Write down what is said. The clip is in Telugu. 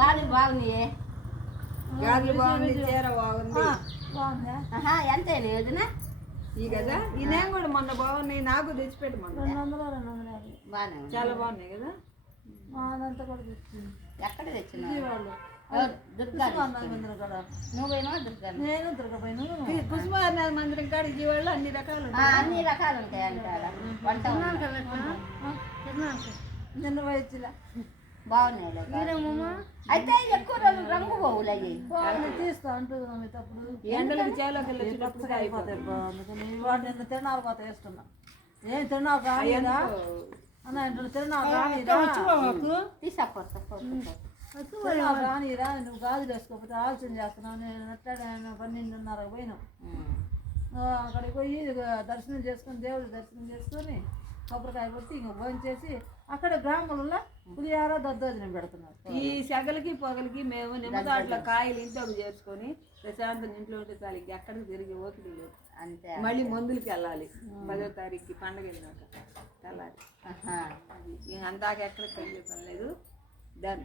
గాలి బాగున్నాయి గాజులు బాగుంది చీర బాగుంది. బాగుందా? ఆహా ఎంత వదిన ఈ కదా? ఈ నేను కూడా మొన్న బాగున్నాయి. నాకు తెచ్చిపెట్టు మొన్న. రెండు వందలు రెండు వందల యాభై బాగానే ఉంది. చాలా బాగున్నాయి కదా? మాదంతా కూడా తెచ్చింది ఎక్కడ తెచ్చినావు? వాళ్ళు ఎవరు? దుర్గా మందిరం కూడా. నువ్వేమో దుర్గా నేను దుర్గపోయిన. ఈ పుష్పవర్ణ మందిరం కాడ జీవాళ్ళు అన్ని రకాలు అన్ని రకాలు ఉంటాయి అంటారా వంట నిన్న వచ్చిలా బాగున్నాయి అయితే ఎక్కువ రోజులు రంగు పోవులు అయ్యి. బాగుంది తీస్తా అంటున్నాం తప్పుడు ఈ ఎండలకు చాలా పిల్లలు పచ్చగా అయిపోతాయి బా, అందుకని వాడు నిన్న తిరునాళ్ళు పోతా వేస్తున్నా ఏం అన్న రానిరా. నువ్వు గాజులు వేసుకోకపోతే ఆలోచన చేస్తున్నావు. నేను ఎట్లా పన్నెండున్నర పోయినావు ఆ, అక్కడికి పోయి దర్శనం చేసుకొని దేవుడి దర్శనం చేసుకొని కొబ్బరికాయ కొట్టి ఇంక భోజనం చేసి అక్కడ గ్రామంలో పులిహార దద్దోజనం పెడుతున్నారు. ఈ సెగలకి పొగలకి మేము నిమ్మదాట్ల కాయలు ఇంట్లోకి చేసుకొని ప్రశాంతంగా ఇంట్లో ఉంటే చాలు ఎక్కడికి తిరిగి ఓపిక లేదు. అంతే మళ్ళీ మందులకి వెళ్ళాలి. పదో తారీఖుకి పండగ వెళ్ళినాక వెళ్ళాలి. ఆహా. అది ఇంక అందాక ఎక్కడికి వెళ్ళే పని లేదు. డన్